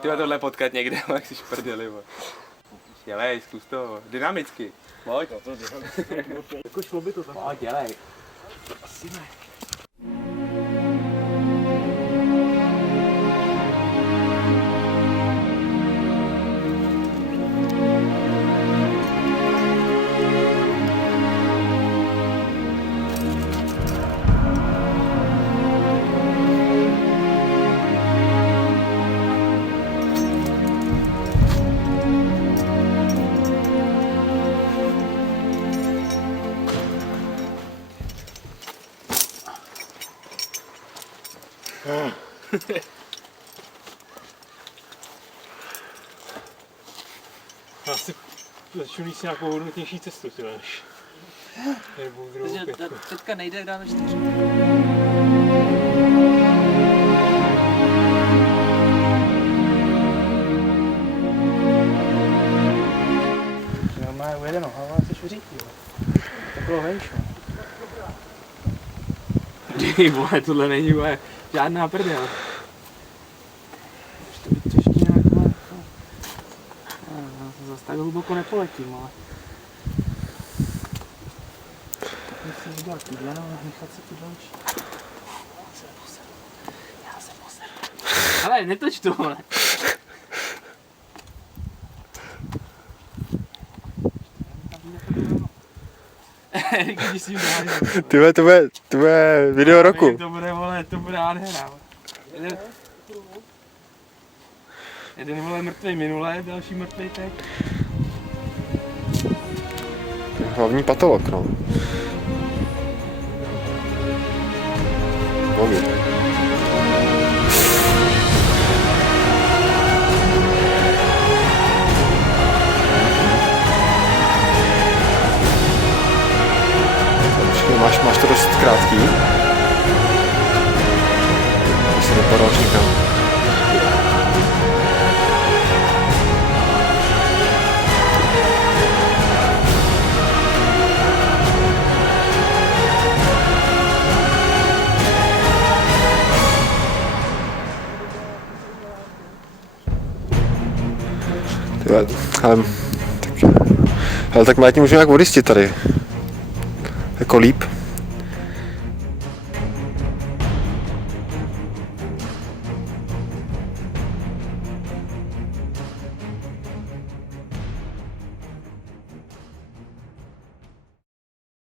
Tyhle tohle potkat někde, jak si šprdeli, bo. Dělej, zkus to, dynamicky. Pojď. Jako šlo by to tak. Pojď, dělej. Asi ne. Já si začnu jít si nějakou hodnotnější cestu, ty než. Takže teďka nejde, jak dáme 4. Normálně ujede noha, ale chceš vyřít, jo. Tak bylo vejš, no. Ty vole, tohle není vole, žádná prdel. Už to být těžký nějak, ale zase tak hluboko nepoletím, ale tak musím udělat tyhle, no, nechat se tyhle učit. Já se poseru. Ale netoč to, vole. Erik, když si jim dál. Tyhle, to bude video roku. To bude, vole, to bude nádhera. Jeden vole mrtvej minule, další mrtvej teď. Hlavní patolog, no. Bogy. Máš to dost krátký. To si nepodáš nikam. Ale tak má tím můžu nějak odjistit tady. Jako líp.